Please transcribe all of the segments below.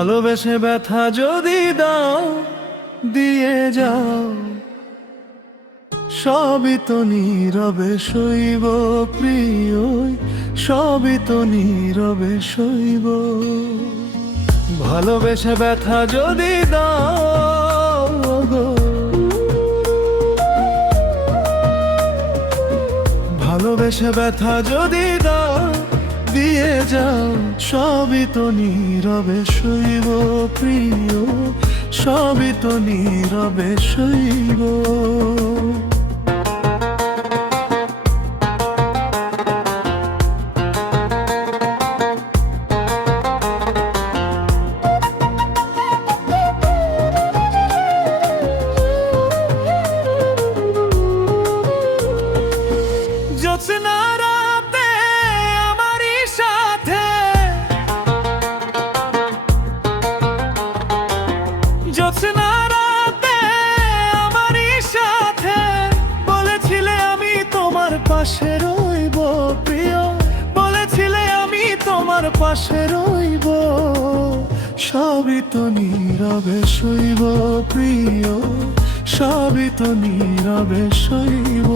ভালোবেসে ব্যথা যদি দাও দিয়ে যাও, সবই তো নীরবে সইব প্রিয়, সবই তো নীরবে সইব। ভালোবেসে ব্যথা যদি দাও গো, ভালোবেসে ব্যথা যদি দাও দিয়ে যাও, সবই তো নীরবে সইব প্রিয়, সবই তো নীরবে সইব। জ্যোৎস্না রাতে আমারই সাথে, জ্যোৎস্না রাতে আমারই সাথে বলেছিলে আমি তোমার পাশে রইব প্রিয়, বলেছিলে আমি তোমার পাশে রইব, সবই তো নীরবে সইব প্রিয়, সবই তো নীরবে সইব।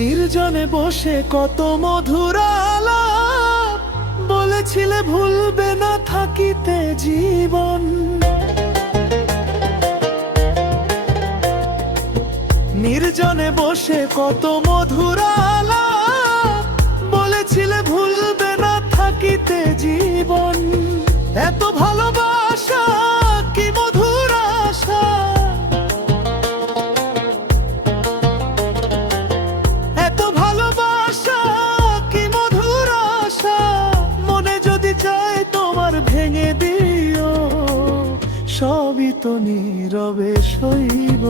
নির্জনে বসে কত মধুর আলাপ, বলেছিলে ভুলবে না থাকিতে জীবন। নির্জনে বসে কত মধুর আলাপ, বলেছিলে ভুলবে না থাকিতে জীবন। এত ভালোবাসা কি মধুর আশা, এত ভালোবাসা কি মধুর আশা, মনে যদি চায় তোমার ভেঙে দিও, সবই তো নীরবে সইব।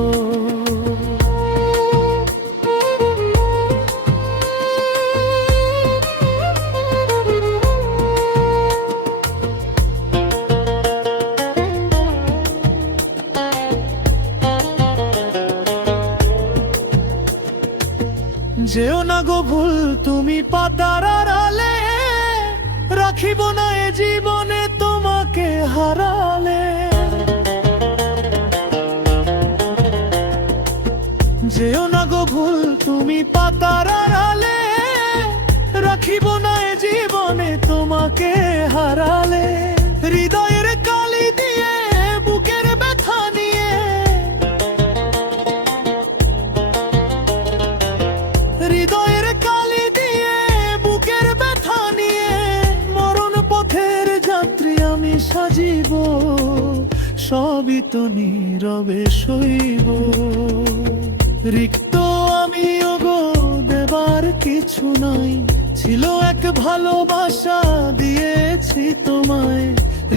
যেও না গো ভুল তুমি পাতার আড়ালে, রাখিব না এ জীবনে তোমাকে হারালে। যেও না গো ভুল তুমি পাতার আড়ালে, রাখিব না এ জীবনে তোমাকে হারালে। হৃদয়ের কালি দিয়ে বুকের ব্যথা নিয়ে, হৃদয়ের কালি দিয়ে বুকের ব্যথা নিয়ে, মরণ পথের যাত্রী আমি সাজিব, সবই তো নীরবে সইব। রিক্ত আমি ওগো দেবার কিছু নাই, ছিল এক ভালোবাসা দিয়েছি তোমায়।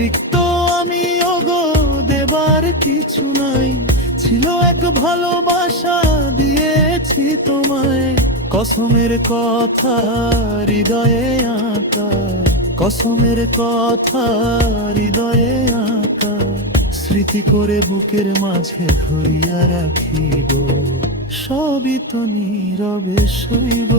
রিক্ত আমি ওগো দেবার কিছু নাই, ছিল এক ভালোবাসা দিয়েছি তোমায়। কসমের কথা হৃদয়ে আঁকা, কসমের কথা হৃদয়ে আঁকা, স্মৃতি করে বুকের মাঝে ধরিয়া রাখিব, সবই তো নীরবে সইব।